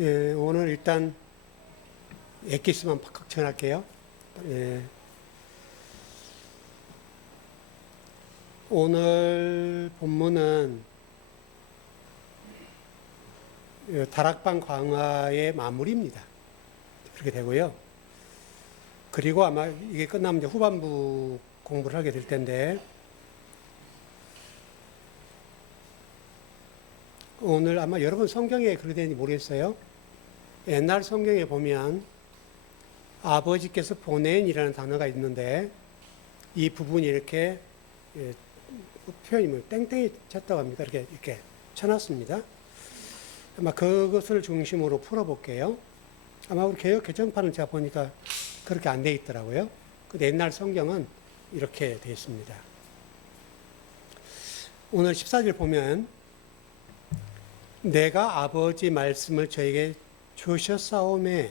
오늘 일단 엑기스만 팍팍 전할게요. 오늘 본문은 다락방 강화의 마무리입니다. 그렇게 되고요. 그리고 아마 이게 끝나면 이제 후반부 공부를 하게 될 텐데, 오늘 아마 여러분 성경에 그렇게 되는지 모르겠어요. 옛날 성경에 보면 아버지께서 보낸이라는 단어가 있는데, 이 부분이 이렇게 표현이 뭐 땡땡이 쳤다고 합니까? 이렇게 쳐놨습니다. 아마 그것을 중심으로 풀어볼게요. 아마 우리 개역 개정판을 제가 보니까 그렇게 안 돼 있더라고요. 근데 옛날 성경은 이렇게 돼 있습니다. 오늘 14절 보면 내가 아버지 말씀을 저에게 주셨사오매,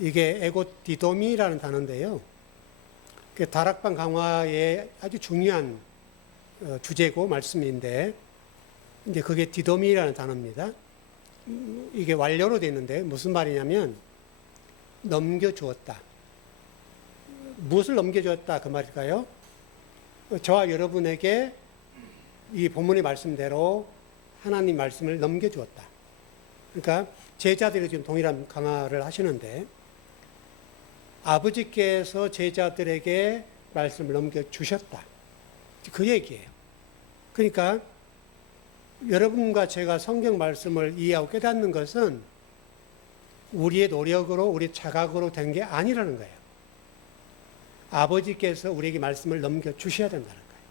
이게 에고디도미라는 단어인데요. 다락방 강화의 아주 중요한 주제고 말씀인데, 이제 그게 디도미라는 단어입니다. 이게 완료로 되어 있는데 무슨 말이냐면 넘겨주었다. 무엇을 넘겨주었다 그 말일까요? 저와 여러분에게 이 본문의 말씀대로 하나님 말씀을 넘겨주었다. 그러니까 제자들이 지금 동일한 강화를 하시는데, 아버지께서 제자들에게 말씀을 넘겨주셨다. 그 얘기예요. 그러니까 여러분과 제가 성경 말씀을 이해하고 깨닫는 것은 우리의 노력으로, 우리 자각으로 된 게 아니라는 거예요. 아버지께서 우리에게 말씀을 넘겨주셔야 된다는 거예요.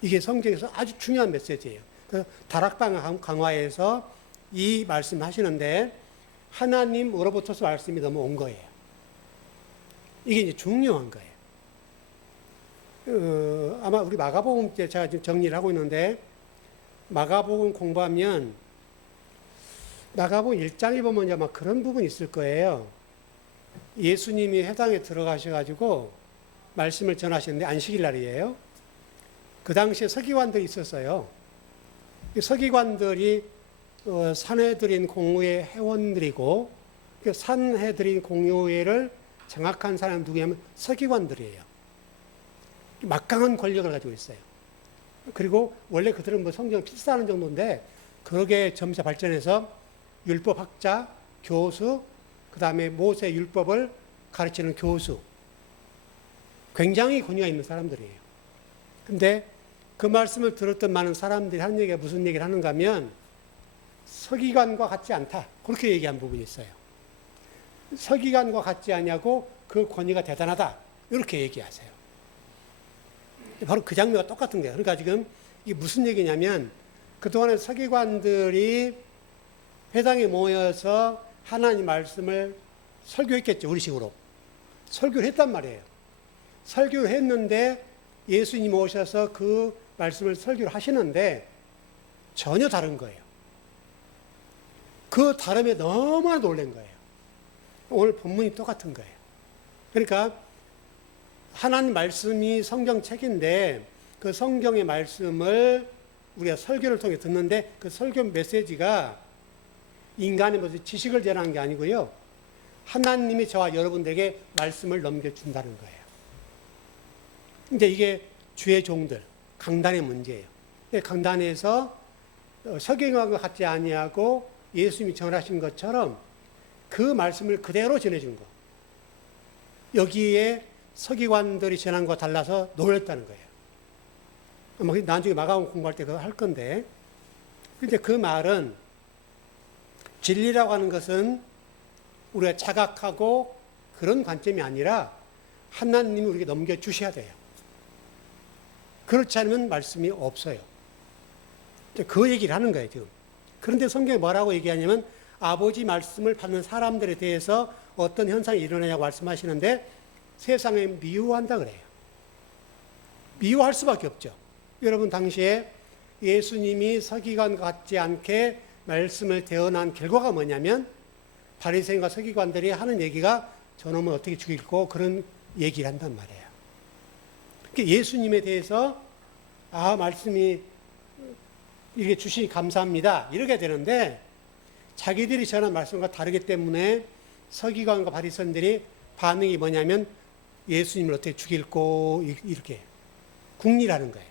이게 성경에서 아주 중요한 메시지예요. 그 다락방 강화에서 이 말씀 하시는데, 하나님으로부터서 말씀이 넘어온 거예요. 이게 이제 중요한 거예요. 아마 우리 마가복음 때 제가 지금 정리를 하고 있는데, 마가복음 공부하면 마가복음 1장에 보면 아마 그런 부분이 있을 거예요. 예수님이 회당에 들어가셔가지고 말씀을 전하시는데 안식일 날이에요. 그 당시에 서기관들이 있었어요. 서기관들이 산헤드린 공회의 회원들이고, 산헤드린 공회를 장악한 사람은 누구냐면 서기관들이에요. 막강한 권력을 가지고 있어요. 그리고 원래 그들은 뭐 성경을 필사하는 정도인데, 그러게 점차 발전해서 율법학자, 교수, 그 다음에 모세 율법을 가르치는 교수, 굉장히 권위가 있는 사람들이에요. 근데 그 말씀을 들었던 많은 사람들이 하는 얘기가 무슨 얘기를 하는가 하면, 서기관과 같지 않다, 그렇게 얘기한 부분이 있어요. 서기관과 같지 않냐고, 그 권위가 대단하다, 이렇게 얘기하세요. 바로 그 장면과 똑같은 거예요. 그러니까 지금 이게 무슨 얘기냐면, 그동안에 서기관들이 회당에 모여서 하나님 말씀을 설교했겠죠. 우리식으로 설교를 했단 말이에요. 설교를 했는데 예수님 오셔서 그 말씀을 설교를 하시는데 전혀 다른 거예요. 그 다름에 너무나 놀란 거예요. 오늘 본문이 똑같은 거예요. 그러니까 하나님 말씀이 성경책인데, 그 성경의 말씀을 우리가 설교를 통해 듣는데, 그 설교 메시지가 인간의 무슨 지식을 전하는 게 아니고요, 하나님이 저와 여러분들에게 말씀을 넘겨준다는 거예요. 이제 이게 주의 종들, 강단의 문제예요. 강단에서 서기관과 같지 아니하고 예수님이 전하신 것처럼 그 말씀을 그대로 전해준 거, 여기에 서기관들이 전한 것과 달라서 놀랐다는 거예요. 아마 나중에 마가복음 공부할 때 그거 할 건데, 근데 그 말은, 진리라고 하는 것은 우리가 자각하고 그런 관점이 아니라 하나님이 우리에게 넘겨주셔야 돼요. 그렇지 않으면 말씀이 없어요. 그 얘기를 하는 거예요, 지금. 그런데 성경에 뭐라고 얘기하냐면, 아버지 말씀을 받는 사람들에 대해서 어떤 현상이 일어나냐고 말씀하시는데, 세상에 미워한다 그래요. 미워할 수밖에 없죠. 여러분, 당시에 예수님이 서기관 같지 않게 말씀을 대언한 결과가 뭐냐면, 바리새인과 서기관들이 하는 얘기가 저놈을 어떻게 죽일고, 그런 얘기를 한단 말이에요. 그러니까 예수님에 대해서 말씀이 이렇게 주시니 감사합니다, 이렇게 되는데, 자기들이 전한 말씀과 다르기 때문에 서기관과 바리새인들이 반응이 뭐냐면 예수님을 어떻게 죽일고 이렇게 궁리라는 거예요.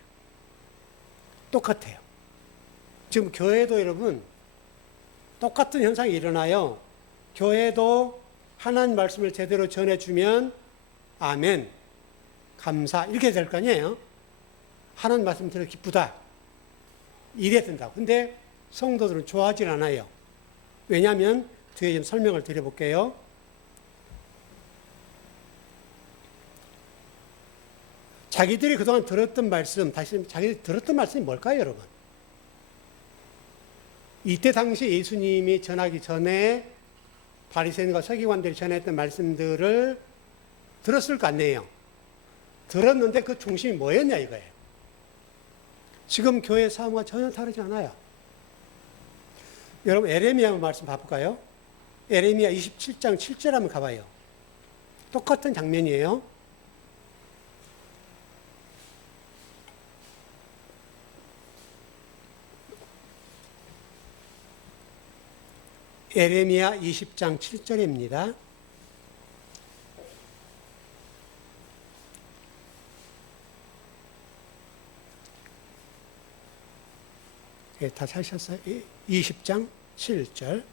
똑같아요. 지금 교회도 여러분 똑같은 현상이 일어나요. 교회도 하나님 말씀을 제대로 전해주면 아멘, 감사 이렇게 될 거 아니에요. 하나님 말씀 들어 기쁘다 이래야 된다고. 근데 성도들은 좋아하지 않아요. 왜냐하면 뒤에 좀 설명을 드려볼게요. 자기들이 그동안 들었던 말씀, 다시 자기들이 들었던 말씀이 뭘까요, 여러분? 이때 당시 예수님이 전하기 전에 바리새인과 서기관들이 전했던 말씀들을 들었을 거 아니에요. 들었는데 그 중심이 뭐였냐 이거예요. 지금 교회 사람과 전혀 다르지 않아요. 여러분 에레미야 말씀 봐볼까요? 에레미야 27장 7절 한번 가봐요. 똑같은 장면이에요. 에레미야 20장 7절입니다. 예, 다 찾으셨어요? 20장 7절.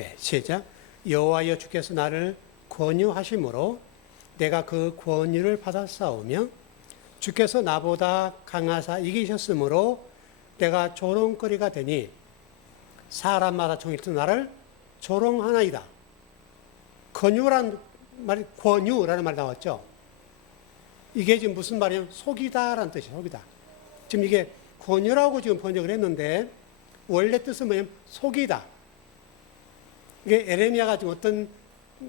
예, 시작. 여호와여 주께서 나를 권유하심으로 내가 그 권유를 받았사오며 주께서 나보다 강하사 이기셨으므로 내가 조롱거리가 되니 사람마다 종일토 나를 조롱하나이다. 권유라는 말이 나왔죠. 이게 지금 무슨 말이냐면 속이다라는 뜻이에요. 속이다. 지금 이게 권유라고 지금 번역을 했는데 원래 뜻은 뭐냐면 속이다. 이게 에레미야가 지금 어떤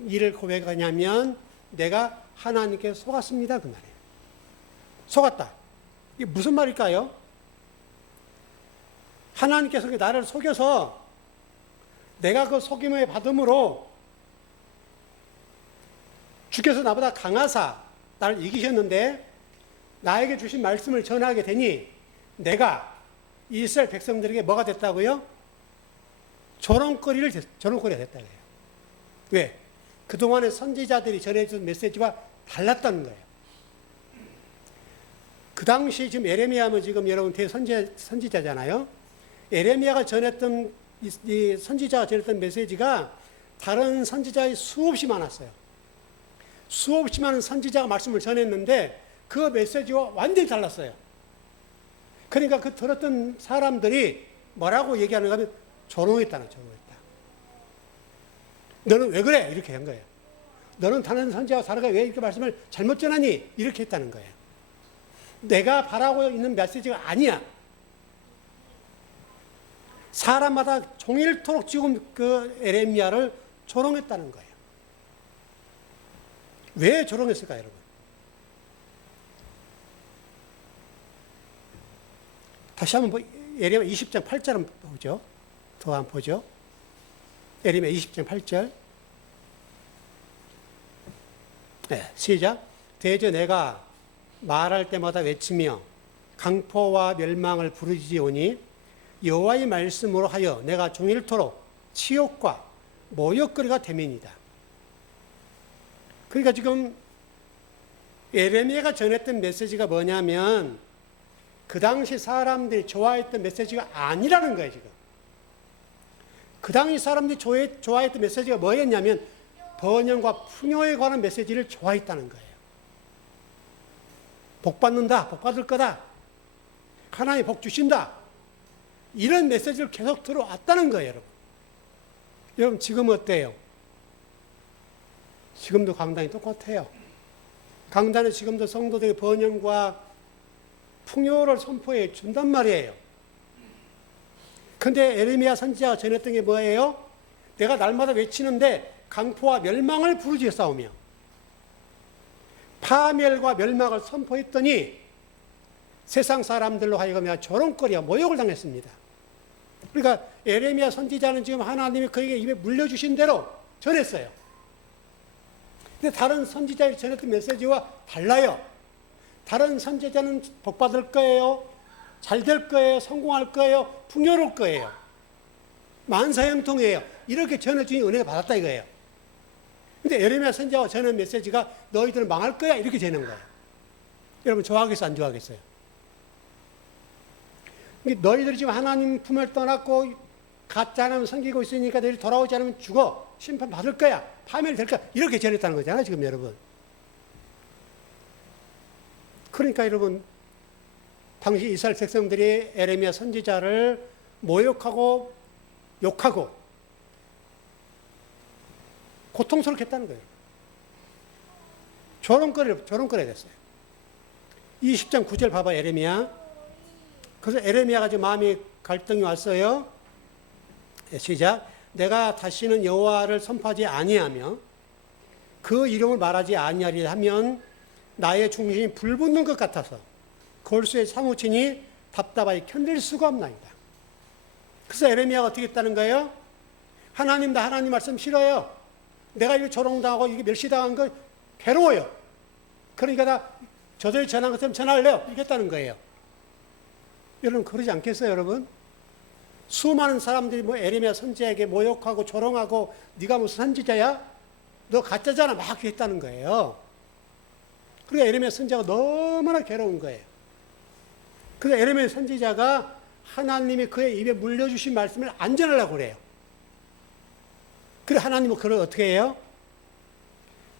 일을 고백하냐면 내가 하나님께 속았습니다 그 말이에요. 속았다. 이게 무슨 말일까요? 하나님께서 나를 속여서 내가 그 속임을 받음으로 주께서 나보다 강하사 나를 이기셨는데 나에게 주신 말씀을 전하게 되니 내가 이스라엘 백성들에게 뭐가 됐다고요? 조롱거리가 됐다고 해요. 왜? 그동안의 선지자들이 전해준 메시지와 달랐다는 거예요. 그 당시 지금 에레미야는 지금 여러분 대선지자잖아요. 에레미야가 전했던 이 선지자가 전했던 메시지가 다른 선지자의 수없이 많았어요. 수없이 많은 선지자가 말씀을 전했는데 그 메시지와 완전히 달랐어요. 그러니까 그 들었던 사람들이 뭐라고 얘기하는가 하면 조롱했다. 너는 왜 그래? 이렇게 한 거예요. 너는 다른 선지자와 다르게 왜 이렇게 말씀을 잘못 전하니? 이렇게 했다는 거예요. 내가 바라고 있는 메시지가 아니야. 사람마다 종일토록 지금 그 에레미야를 조롱했다는 거예요. 왜 조롱했을까요, 여러분? 다시 한번 에레미야 20장 8절 한번 보죠. 더 한번 보죠. 에레미야 20장 8절. 네, 시작. 대저 내가 말할 때마다 외치며 강포와 멸망을 부르짖으오니 여호와의 말씀으로 하여 내가 종일토록 치욕과 모욕거리가 되면이다. 그러니까 지금 에레미야가 전했던 메시지가 뭐냐면 그 당시 사람들이 좋아했던 메시지가 아니라는 거예요, 지금. 그 당시 사람들이 좋아했던 메시지가 뭐였냐면 번영과 풍요에 관한 메시지를 좋아했다는 거예요. 복 받는다, 복 받을 거다, 하나님 복 주신다, 이런 메시지를 계속 들어왔다는 거예요, 여러분. 여러분, 지금 어때요? 지금도 강단이 똑같아요. 강단은 지금도 성도들의 번영과 풍요를 선포해 준단 말이에요. 근데 에레미야 선지자가 전했던 게 뭐예요? 내가 날마다 외치는데 강포와 멸망을 부르짖사오며 파멸과 멸망을 선포했더니 세상 사람들로 하여금 내가 조롱거리와 모욕을 당했습니다. 그러니까 에레미야 선지자는 지금 하나님이 그에게 입에 물려주신 대로 전했어요. 근데 다른 선지자의 전했던 메시지와 달라요. 다른 선지자는 복 받을 거예요. 잘 될 거예요. 성공할 거예요. 풍요로울 거예요. 만사형통이에요. 이렇게 전해주니 은혜가 받았다 이거예요. 근데 예레미야 선지자가 전한 메시지가 너희들은 망할 거야 이렇게 되는 거예요. 여러분 좋아하겠어요? 안 좋아하겠어요? 너희들이 지금 하나님 품을 떠났고 가짜 하나님 섬기고 있으니까 너희들이 돌아오지 않으면 죽어. 심판 받을 거야. 파멸될 거야. 이렇게 전했다는 거잖아요 지금 여러분. 그러니까 여러분 당시 이스라엘 백성들이 예레미야 선지자를 모욕하고 욕하고 고통스럽게 했다는 거예요. 조롱거리 됐어요. 20장 9절 봐봐 예레미야. 그래서 예레미야가 지금 마음이 갈등이 왔어요. 시작. 내가 다시는 여호와를 선포하지 아니하며 그 이름을 말하지 아니하리라 하면 나의 중심이 불붙는 것 같아서 골수에 사무치니 답답하게 견딜 수가 없나이다. 그래서 예레미야가 어떻게 했다는 거예요? 하나님, 나 하나님 말씀 싫어요. 내가 이거 조롱당하고 이게 멸시당한 거 괴로워요. 그러니까 나 저들이 전한 것처럼 전할래요. 이렇게 했다는 거예요. 여러분 그러지 않겠어요, 여러분? 수많은 사람들이 뭐 예레미야 선지자에게 모욕하고 조롱하고 네가 무슨 선지자야? 너 가짜잖아. 막 이렇게 했다는 거예요. 그러니까 예레미야 선지자가 너무나 괴로운 거예요. 그래서 예레미야 선지자가 하나님이 그의 입에 물려주신 말씀을 안 전하려고 그래요. 그래 하나님은 그걸 어떻게 해요?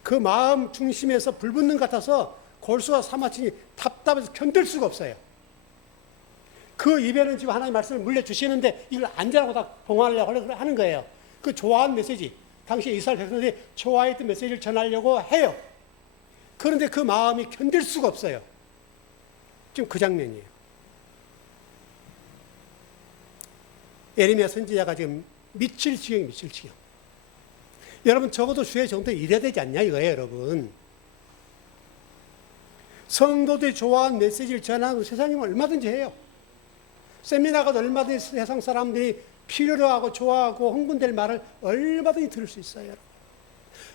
그 마음 중심에서 불붙는 것 같아서 골수와 사마치니 답답해서 견딜 수가 없어요. 그 입에는 지금 하나님 말씀을 물려주시는데 이걸 안 전하고 다 봉하려고 하는 거예요. 그 좋아하는 메시지, 당시 이스라엘 백성들이 좋아했던 메시지를 전하려고 해요. 그런데 그 마음이 견딜 수가 없어요. 지금 그 장면이에요. 예레미야 선지자가 지금 미칠 지경. 여러분 적어도 주의 정도 이래야 되지 않냐 이거예요, 여러분. 성도들이 좋아하는 메시지를 전하는 세상이면 얼마든지 해요. 세미나 가도 얼마든지 세상 사람들이 필요로 하고 좋아하고 흥분될 말을 얼마든지 들을 수 있어요, 여러분.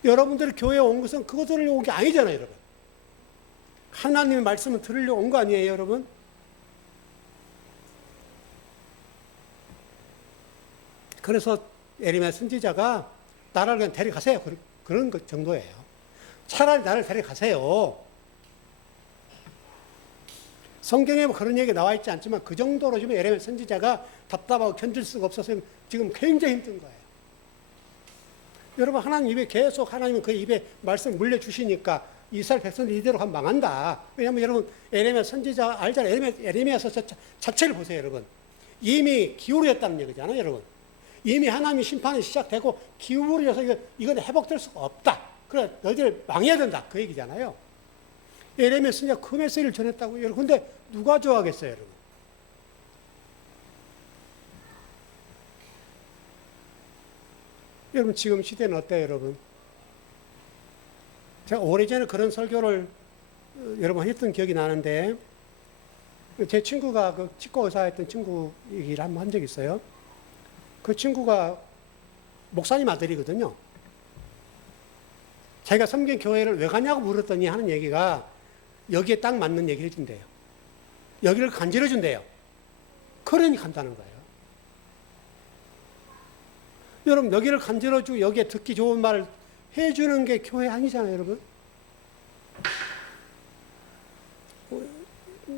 여러분들이 교회에 온 것은 그거 들으려고 온 게 아니잖아요, 여러분. 하나님의 말씀을 들으려고 온 거 아니에요, 여러분? 그래서 예레미야 선지자가 나를 그냥 데려가세요. 그런 것 정도예요. 차라리 나를 데려가세요. 성경에 뭐 그런 얘기가 나와 있지 않지만 그 정도로 지금 예레미야 선지자가 답답하고 견딜 수가 없어서 지금 굉장히 힘든 거예요. 여러분 하나님 입에 계속 하나님은 그 입에 말씀 물려주시니까 이스라엘 백성들이 이대로 가면 망한다. 왜냐하면 여러분 예레미야 선지자 알잖아요. 예레미야서 자체를 보세요, 여러분. 이미 기울였다는 얘기잖아요, 여러분. 이미 하나님의 심판이 시작되고 기울여서 이건 회복될 수가 없다. 그래 너희들 망해야 된다. 그 얘기잖아요. 예레미야 선지자가 그 메시지를 전했다고요. 여러분 근데 누가 좋아하겠어요, 여러분? 여러분 지금 시대는 어때요, 여러분? 제가 오래전에 그런 설교를 여러분 했던 기억이 나는데 제 친구가 그 치과 의사였던 친구 얘기를 한번 한 적이 있어요. 그 친구가 목사님 아들이거든요. 자기가 섬긴 교회를 왜 가냐고 물었더니 하는 얘기가 여기에 딱 맞는 얘기를 해준대요. 여기를 간지러준대요. 그러니 간다는 거예요. 여러분 여기를 간지러주고 여기에 듣기 좋은 말을 해주는 게 교회 아니잖아요, 여러분.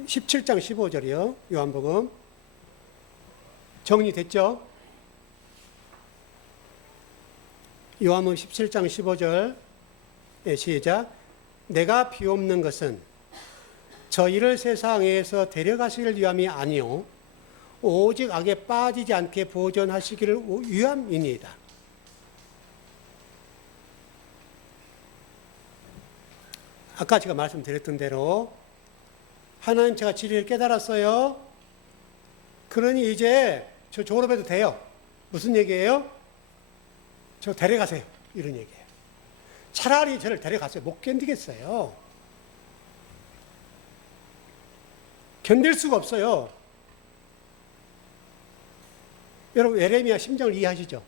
17장 15절이요. 요한복음. 정리됐죠? 요한복음 17장 15절. 시작. 내가 비옵는 것은 저희를 세상에서 데려가시기를 위함이 아니요 오직 악에 빠지지 않게 보존하시기를 위함이니이다. 아까 제가 말씀드렸던 대로 하나님 제가 진리를 깨달았어요. 그러니 이제 저 졸업해도 돼요. 무슨 얘기예요? 저 데려가세요. 이런 얘기예요. 차라리 저를 데려가세요. 못 견디겠어요. 견딜 수가 없어요. 여러분 예레미야 심정을 이해하시죠?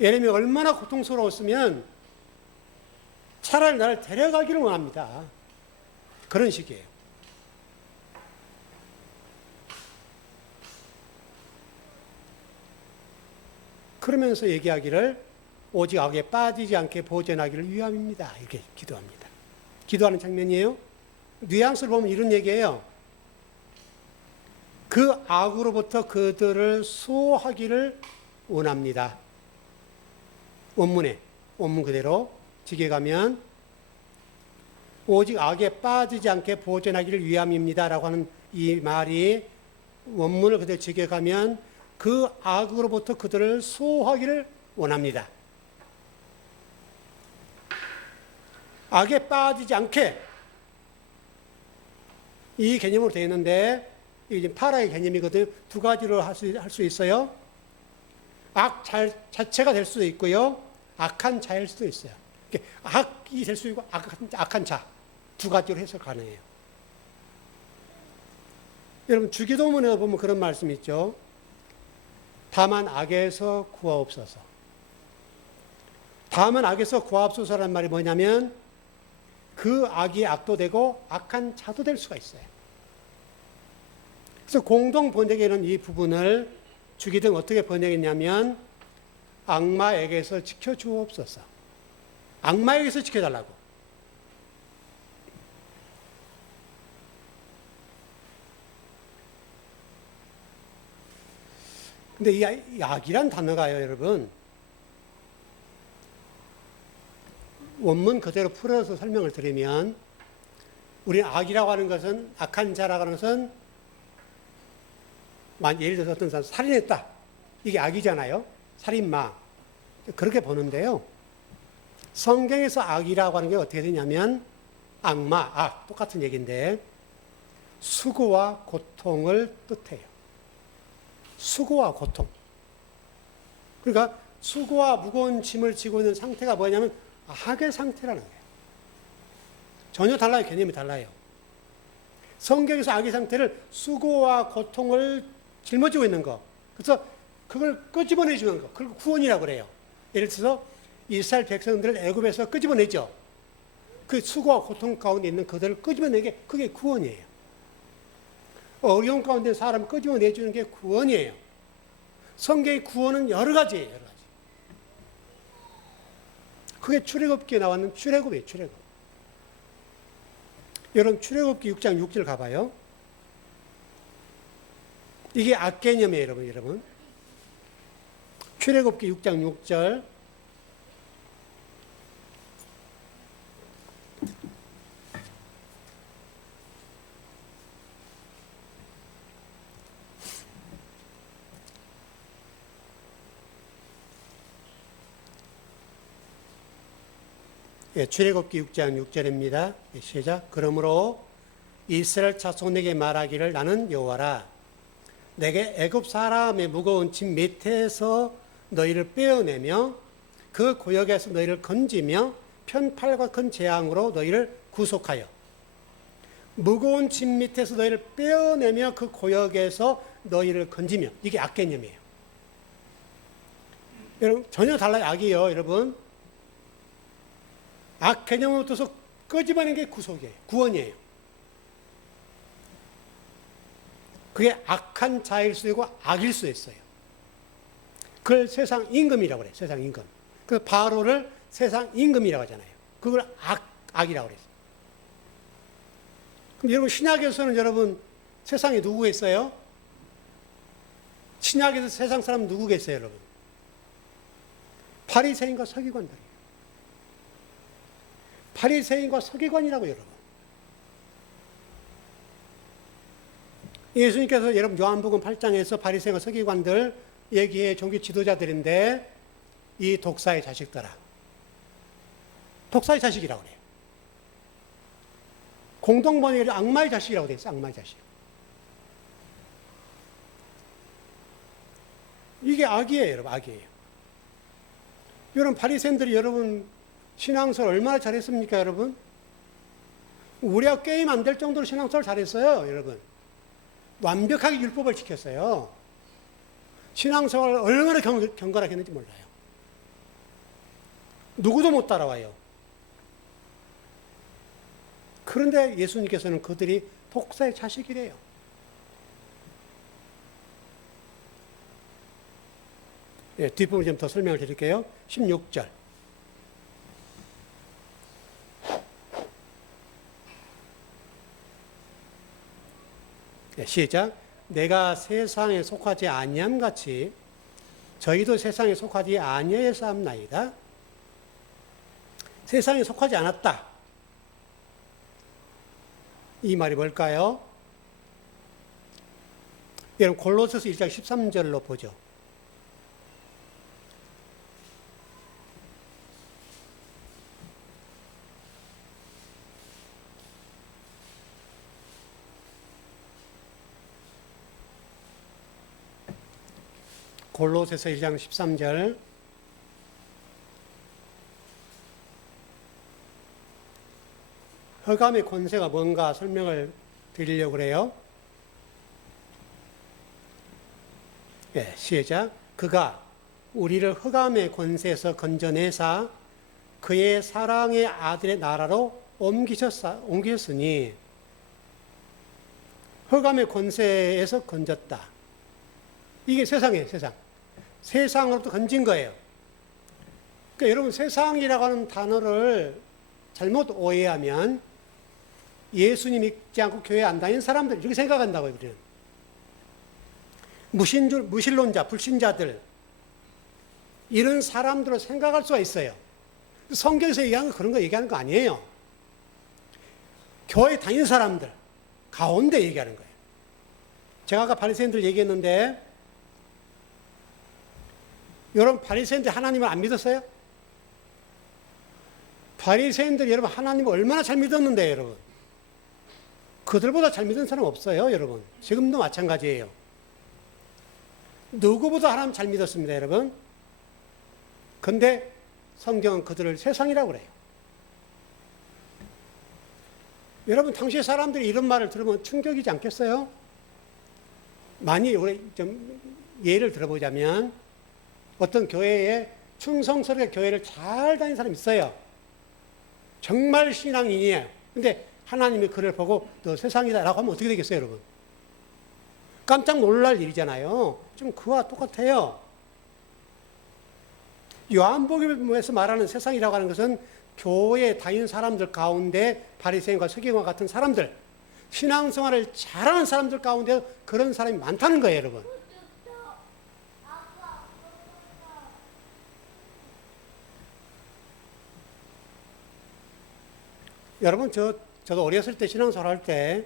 예레미야 얼마나 고통스러웠으면 차라리 나를 데려가기를 원합니다. 그런 식이에요. 그러면서 얘기하기를 오직 악에 빠지지 않게 보존하기를 위함입니다. 이렇게 기도합니다. 기도하는 장면이에요. 뉘앙스를 보면 이런 얘기예요. 그 악으로부터 그들을 수호하기를 원합니다. 원문 그대로 직역하면 오직 악에 빠지지 않게 보존하기를 위함입니다. 라고 하는 이 말이 원문을 그대로 직역하면 그 악으로부터 그들을 수호하기를 원합니다. 악에 빠지지 않게 이 개념으로 되어 있는데 이게 타락의 개념이거든요. 두 가지로 할 수 있어요. 악 자체가 될 수도 있고요. 악한 자일 수도 있어요. 악이 될 수 있고 악한 자. 두 가지로 해석 가능해요. 여러분 주기도문에 보면 그런 말씀이 있죠. 다만 악에서 구하옵소서. 다만 악에서 구하옵소서라는 말이 뭐냐면 그 악이 악도 되고 악한 자도 될 수가 있어요. 그래서 공동 번역에는 이 부분을 주기도문 어떻게 번역했냐면 악마에게서 지켜주옵소서. 악마에게서 지켜달라고. 근데 이 악이란 단어가요, 여러분. 원문 그대로 풀어서 설명을 드리면 우리는 악이라고 하는 것은 악한 자라고 하는 것은 예를 들어서 어떤 사람 살인했다. 이게 악이잖아요. 살인마. 그렇게 보는데요. 성경에서 악이라고 하는 게 어떻게 되냐면 악마, 악 똑같은 얘기인데 수고와 고통을 뜻해요. 수고와 고통. 그러니까 수고와 무거운 짐을 지고 있는 상태가 뭐냐면 악의 상태라는 거예요. 전혀 달라요. 개념이 달라요. 성경에서 악의 상태를 수고와 고통을 짊어지고 있는 거. 그래서 그걸 끄집어내 주는 거. 그걸 구원이라고 그래요. 예를 들어서 이스라엘 백성들을 애굽에서 끄집어내죠. 그 수고와 고통 가운데 있는 그들을 끄집어내게 그게 구원이에요. 어려운 가운데 사람을 끄집어내주는 게 구원이에요. 성경의 구원은 여러 가지예요. 여러 가지. 그게 출애굽기에 나왔는 출애굽이에요. 출애굽. 여러분 출애굽기 6장 6절 가봐요. 이게 악 개념이에요. 여러분. 출애굽기 6장 6절. 예, 출애굽기 6장 6절입니다. 예, 시작. 그러므로 이스라엘 자손에게 말하기를 나는 여호와라. 내게 애굽 사람의 무거운 짐 밑에서 너희를 빼어내며 그 고역에서 너희를 건지며 편팔과 큰 재앙으로 너희를 구속하여 무거운 짐 밑에서 너희를 빼어내며 그 고역에서 너희를 건지며 이게 악 개념이에요. 여러분 전혀 달라요. 악이요. 여러분 악 개념으로부터 끄집어내는 게 구속이에요. 구원이에요. 그게 악한 자일 수도 있고 악일 수도 있어요. 그걸 세상 임금이라고 그래요. 세상 임금. 그 바로를 세상 임금이라고 하잖아요. 그걸 악이라고 그래요. 그럼 여러분 신약에서는 여러분 세상에 누구가 있어요? 신약에서 세상 사람 누구가 있어요, 여러분? 바리새인과 서기관들이에요. 바리새인과 서기관이라고 여러분. 예수님께서 여러분 요한복음 8장에서 바리새인과 서기관들 얘기해 종교 지도자들인데 이 독사의 자식들아. 독사의 자식이라고 그래요. 공동번역이 악마의 자식이라고 되어 있어요. 악마의 자식. 이게 악이에요, 여러분. 악이에요. 여러분 바리새인들이 여러분 신앙생활 얼마나 잘했습니까, 여러분? 우리가 게임 안 될 정도로 신앙생활 잘했어요, 여러분. 완벽하게 율법을 지켰어요. 신앙생활을 얼마나 경건하게 했는지 몰라요. 누구도 못 따라와요. 그런데 예수님께서는 그들이 독사의 자식이래요. 예, 뒷부분 좀 더 설명을 드릴게요. 16절. 예, 시작. 내가 세상에 속하지 아니함 같이 저희도 세상에 속하지 아니하였사옵나이다. 세상에 속하지 않았다. 이 말이 뭘까요? 여러분 골로새서 1장 13절로 보죠. 골로새서 1장 13절. 흑암의 권세가 뭔가 설명을 드리려고 그래요. 예, 시작. 그가 우리를 흑암의 권세에서 건져내사 그의 사랑의 아들의 나라로 옮기셨으니 흑암의 권세에서 건졌다. 이게 세상이에요, 세상. 세상으로부터 건진 거예요. 그러니까 여러분 세상이라고 하는 단어를 잘못 오해하면 예수님 믿지 않고 교회 안 다니는 사람들 이렇게 생각한다고요. 우리는. 무신론자, 불신자들 이런 사람들로 생각할 수가 있어요. 성경에서 얘기하는 거 그런 거 얘기하는 거 아니에요. 교회 다니는 사람들 가운데 얘기하는 거예요. 제가 아까 바리새인들 얘기했는데 여러분 바리새인들 하나님을 안 믿었어요? 바리새인들이 여러분 하나님을 얼마나 잘 믿었는데 여러분. 그들보다 잘 믿는 사람 없어요, 여러분. 지금도 마찬가지예요. 누구보다 하나님 잘 믿었습니다, 여러분. 근데 성경은 그들을 세상이라고 그래요. 여러분, 당시 사람들이 이런 말을 들으면 충격이지 않겠어요? 많이 우리 좀 예를 들어보자면 어떤 교회에 충성스럽게 교회를 잘 다니는 사람이 있어요. 정말 신앙인이에요. 근데 하나님이 그를 보고 너 세상이다 라고 하면 어떻게 되겠어요, 여러분? 깜짝 놀랄 일이잖아요. 좀 그와 똑같아요. 요한복음에서 말하는 세상이라고 하는 것은 교회에 다니는 사람들 가운데 바리새인과 서기관과 같은 사람들, 신앙생활을 잘하는 사람들 가운데 그런 사람이 많다는 거예요, 여러분. 여러분, 저도 어렸을 때 신앙생활 할 때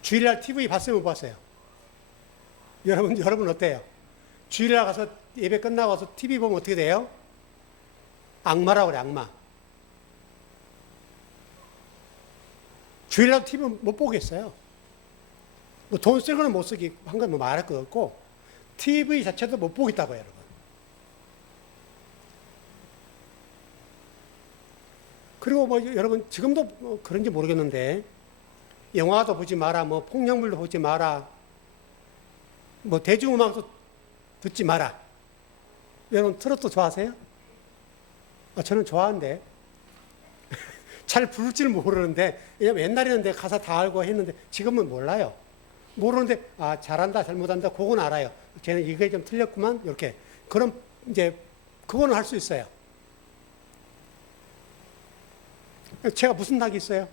주일날 TV 봤어요, 못 봤어요? 여러분 어때요? 주일날 가서 예배 끝나고 와서 TV 보면 어떻게 돼요? 악마라고 그래, 악마. 주일날 TV 못 보겠어요. 뭐 돈 쓰고는 못 쓰기 한 건 뭐 말할 거 없고 TV 자체도 못 보겠다고요, 여러분. 그리고 뭐 여러분 지금도 뭐 그런지 모르겠는데 영화도 보지 마라, 뭐 폭력물도 보지 마라, 뭐 대중음악도 듣지 마라. 여러분 트로트 좋아하세요? 저는 좋아하는데 잘 부를 줄 모르는데 왜냐면 옛날에는 내 가사 다 알고 했는데 지금은 몰라요. 모르는데 잘한다 잘못한다 그건 알아요. 쟤는 이게 좀 틀렸구만 이렇게. 그럼 이제 그거는 할 수 있어요. 제가 무슨 낙이 있어요?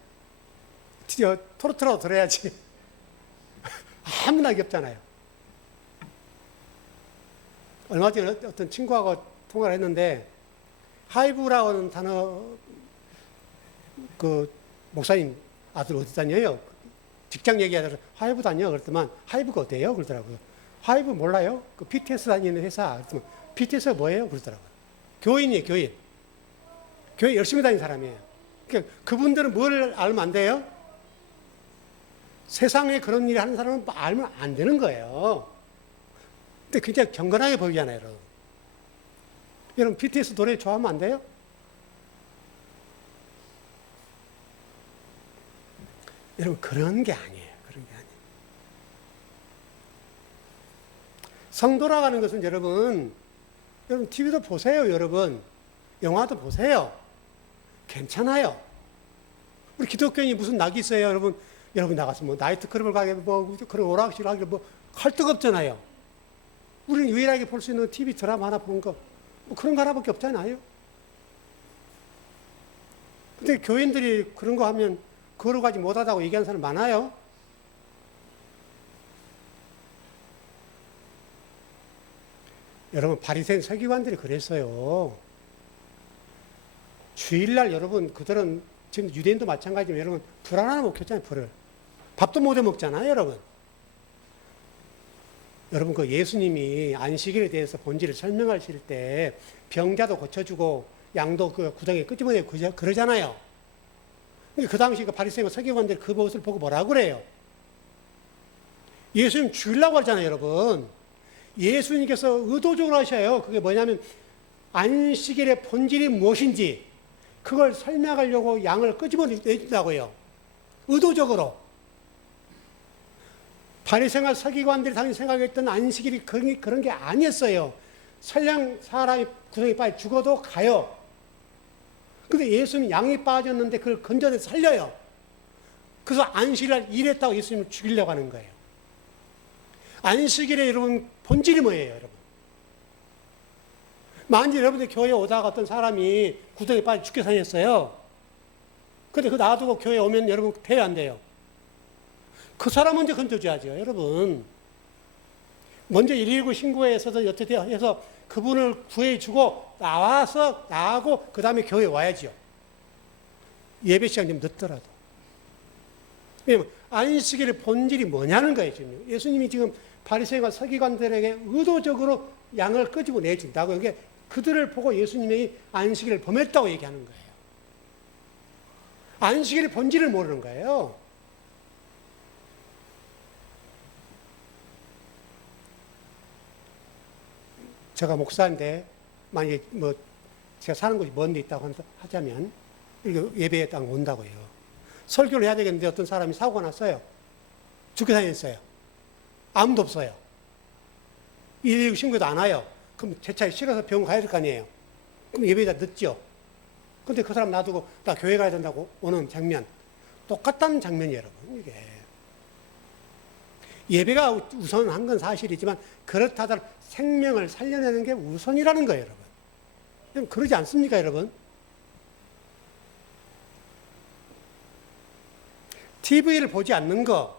트로트라도 들어야지. 아무 낙이 없잖아요. 얼마 전에 어떤 친구하고 통화를 했는데 하이브라고 하는 단어 그 목사님 아들 어디 다녀요? 직장 얘기하다가 하이브 다녀 그랬더만 하이브가 어때요? 그러더라고요. 하이브 몰라요? 그 BTS 다니는 회사. 그랬더만 BTS가 뭐예요? 그러더라고요. 교인이에요, 교인. 교회 열심히 다니는 사람이에요. 그러니까 그분들은 뭘 알면 안 돼요? 세상에 그런 일을 하는 사람은 알면 안 되는 거예요. 근데 굉장히 경건하게 보이잖아요, 여러분. 여러분, BTS 노래 좋아하면 안 돼요? 여러분, 그런 게 아니에요. 그런 게 아니에요. 성도라고 하는 것은 여러분 TV도 보세요, 여러분. 영화도 보세요. 괜찮아요. 우리 기독교인이 무슨 낙이 있어요, 여러분? 여러분 나가서 뭐 나이트클럽을 가게 뭐 그런 오락실 하게 뭐 할 데가 없잖아요. 우리는 유일하게 볼 수 있는 TV 드라마 하나 보는 거, 뭐 그런 거 하나밖에 없잖아요. 근데 교인들이 그런 거 하면 그거로 가지 못하다고 얘기하는 사람 많아요. 여러분, 바리새인 서기관들이 그랬어요. 주일날 여러분, 그들은 지금 유대인도 마찬가지지만 여러분, 불 하나 못 켰잖아요, 불을. 밥도 못 해 먹잖아요, 여러분. 여러분, 그 예수님이 안식일에 대해서 본질을 설명하실 때 병자도 고쳐주고 양도 그 구덩이에 끄집어내고 그러잖아요. 그 당시 그 바리새인과 서기관들이 그 모습을 보고 뭐라고 그래요? 예수님 죽이려고 하잖아요, 여러분. 예수님께서 의도적으로 하셔요. 그게 뭐냐면 안식일의 본질이 무엇인지 그걸 설명하려고 양을 끄집어내준다고요. 의도적으로. 바리새인과 서기관들이 당연히 생각했던 안식일이 그런 게 아니었어요. 설령 사람이 구덩이에 빠져 죽어도 가요. 근데 예수님이 양이 빠졌는데 그걸 건져내서 살려요. 그래서 안식일날 일했다고 예수님을 죽이려고 하는 거예요. 안식일에 여러분 본질이 뭐예요, 여러분? 만일 여러분들 교회에 오다가 어떤 사람이 구덩이에 빠져 죽게 생겼어요. 근데 그 놔두고 교회에 오면 여러분 돼야 안 돼요? 그 사람 먼저 건져줘야죠, 여러분. 먼저 119 신고해서도 어떻게 해서 그분을 구해주고 나가고 그 다음에 교회에 와야죠. 예배 시간 좀 늦더라도. 왜냐면 안식일의 본질이 뭐냐는 거예요, 지금. 예수님이 지금 바리새인과 서기관들에게 의도적으로 양을 끄집어 내준다고. 이게 그들을 보고 예수님이 안식일을 범했다고 얘기하는 거예요. 안식일의 본질을 모르는 거예요. 제가 목사인데 만약에 뭐 제가 사는 곳이 먼 데 있다고 하자면 예배에 딱 온다고요. 설교를 해야 되겠는데 어떤 사람이 사고가 났어요. 죽게 다녔어요. 아무도 없어요. 119 신고도 안 와요. 그럼 제 차에 실어서 병원 가야 될 거 아니에요. 그럼 예배가 늦죠. 근데 그 사람 놔두고 나 교회 가야 된다고 오는 장면. 똑같다는 장면이에요, 여러분. 이게. 예배가 우선한 건 사실이지만 그렇다 하더라도 생명을 살려내는 게 우선이라는 거예요, 여러분. 그러지 않습니까, 여러분? TV를 보지 않는 거,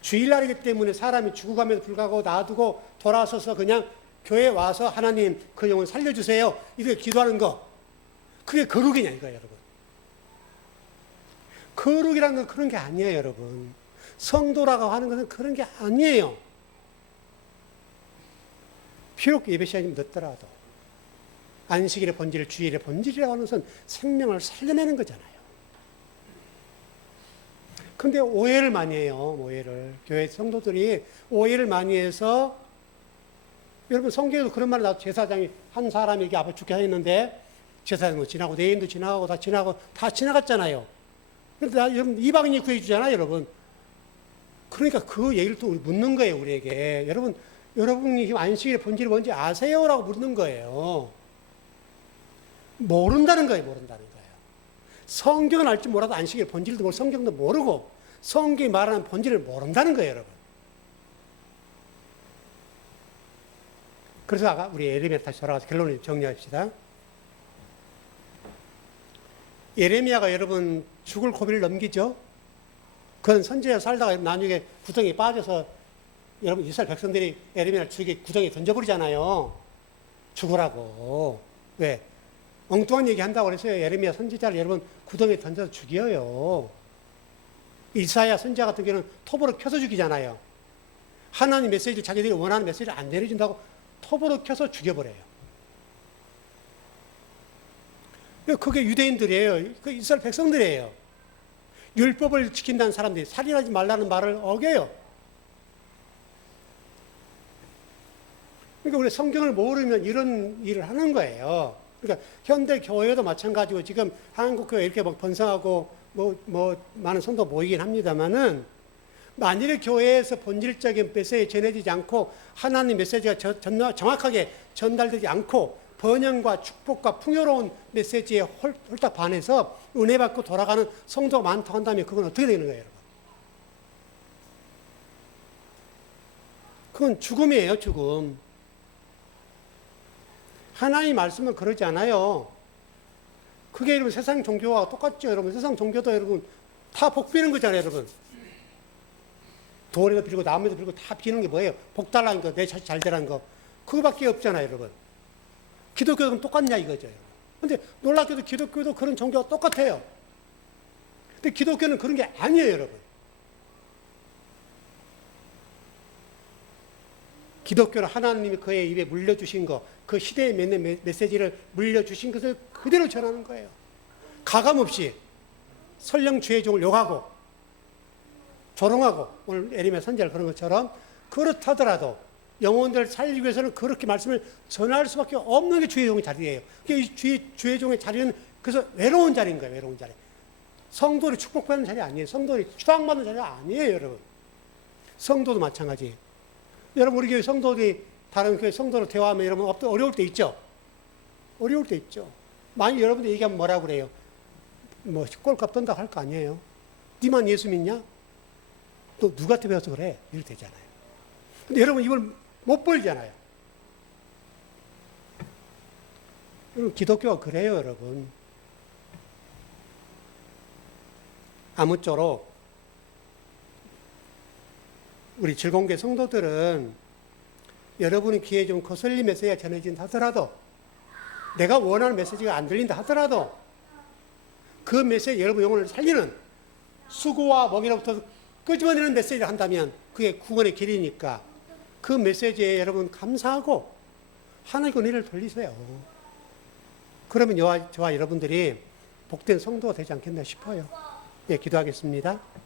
주일날이기 때문에 사람이 죽어감에도 불구하고 놔두고 돌아서서 그냥 교회에 와서 하나님 그 영혼 살려주세요. 이렇게 기도하는 거, 그게 거룩이냐 이거예요, 여러분. 거룩이라는 건 그런 게 아니에요, 여러분. 성도라고 하는 것은 그런 게 아니에요. 비록 예배 시간이 늦더라도 안식일의 본질, 주일의 본질이라고 하는 것은 생명을 살려내는 거잖아요. 근데 오해를 많이 해요, 오해를. 교회 성도들이 오해를 많이 해서, 여러분 성경에도 그런 말을 나도 제사장이 한 사람에게 앞에 죽게 했는데 제사장도 지나고 내인도 지나가고 다 지나갔잖아요. 그런데 여러분 이방인이 구해주잖아요, 여러분. 그러니까 그 얘기를 또 묻는 거예요, 우리에게. 여러분이 안식일의 본질이 뭔지 아세요? 라고 묻는 거예요. 모른다는 거예요. 성경은 알지 몰라도 안식일의 본질도 모르고 성경도 모르고 성경이 말하는 본질을 모른다는 거예요, 여러분. 그래서 아까 우리 예레미야 다시 돌아가서 결론을 정리합시다. 예레미야가 여러분 죽을 고비를 넘기죠? 그건 선지자 살다가 나중에 구덩이에 빠져서 여러분 이스라엘 백성들이 예레미야를 구덩이에 던져버리잖아요. 죽으라고. 왜? 엉뚱한 얘기 한다고 그래서요. 예레미야 선지자를 여러분 구덩이에 던져서 죽여요. 이사야 선지자 같은 경우는 톱으로 켜서 죽이잖아요. 하나님 메시지를 자기들이 원하는 메시지를 안 내려준다고 톱으로 켜서 죽여버려요. 그게 유대인들이에요. 그 이스라엘 백성들이에요. 율법을 지킨다는 사람들이 살인하지 말라는 말을 어겨요. 그러니까 우리 성경을 모르면 이런 일을 하는 거예요. 그러니까 현대 교회도 마찬가지고 지금 한국 교회 이렇게 막 번성하고 많은 성도 모이긴 합니다만은 만일에 교회에서 본질적인 메시지 전해지지 않고 하나님 메시지가 정확하게 전달되지 않고 번영과 축복과 풍요로운 메시지에 홀딱 반해서 은혜 받고 돌아가는 성도가 많다고 한다면 그건 어떻게 되는 거예요, 여러분? 그건 죽음이에요, 죽음. 하나님 말씀은 그러지 않아요. 그게 여러분 세상 종교와 똑같죠, 여러분. 세상 종교도 여러분 다 복 비는 거잖아요, 여러분. 돌에도 빌고 나무에도 빌고 다 비는 게 뭐예요? 복 달라는 거, 내 잘 되라는 거. 그거밖에 없잖아요, 여러분. 기독교는 똑같냐 이거죠, 여러분. 근데 놀랍게도 기독교도 그런 종교가 똑같아요. 근데 기독교는 그런 게 아니에요, 여러분. 기독교는 하나님이 그의 입에 물려주신 거, 그 시대에 맺는 메시지를 물려주신 것을 그대로 전하는 거예요. 가감없이 설령 주의 종을 욕하고 조롱하고, 오늘 에리미야 선지자를 그런 것처럼 그렇다더라도 영혼들을 살리기 위해서는 그렇게 말씀을 전할 수밖에 없는 게 주의 종의 자리예요. 이 주의 종의 자리는 그래서 외로운 자리인 거예요, 외로운 자리. 성도를 축복받는 자리 아니에요. 성도를 추앙받는 자리가 아니에요, 여러분. 성도도 마찬가지예요. 여러분, 우리 교회 성도들이 다른 교회 성도로 대화하면 여러분 어려울 때 있죠? 어려울 때 있죠. 만약 여러분들 얘기하면 뭐라고 그래요? 뭐 꼴값 떤다고 할 거 아니에요. 니만 예수 믿냐? 또 누구한테 배워서 그래? 이렇게 되잖아요. 근데 여러분 이걸 못 벌잖아요. 여러분 기독교가 그래요, 여러분. 아무쪼록 우리 즐거운교회 성도들은 여러분의 귀에 좀 거슬린 메시지가 전해진다 하더라도, 내가 원하는 메시지가 안 들린다 하더라도 그 메시지 여러분 영혼을 살리는 수고와 먹이로부터 끄집어내는 메시지를 한다면 그게 구원의 길이니까 그 메시지에 여러분 감사하고 하나님께 은혜를 돌리세요. 그러면 저와 여러분들이 복된 성도가 되지 않겠나 싶어요. 예, 기도하겠습니다.